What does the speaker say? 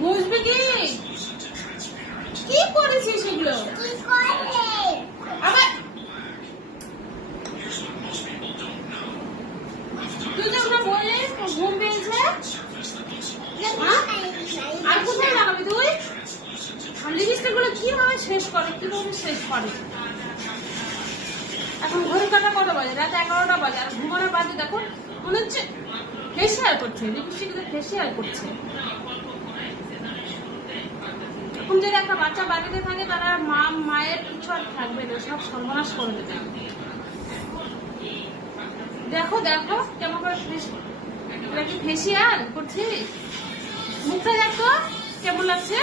বুঝবে কি কি করেছিস সেগুলো আবার তুই তো ওটা বললে ঘুম পেয়েছে আর কোথায় লাগাবি তুই লিপস্টিক গুলো কিভাবে শেষ করে এখন ঘড়ি কাটা কটা বাজে রাত 11টা বাজে আর ঘুমানোর বাজে দেখো মনে হচ্ছে ফেসিয়াল করছে লিপস্টিক দিয়ে ফেসিয়াল করছে। এখন যদি একটা বাচ্চা বাড়িতে থাকে তারা মায়ের কিছু আর থাকবে না, সব সর্বনাশ করে দেবে। দেখো দেখো কেমন করে ফেসিয়াল করছিস, মুখটা দেখো কেমন লাগছে।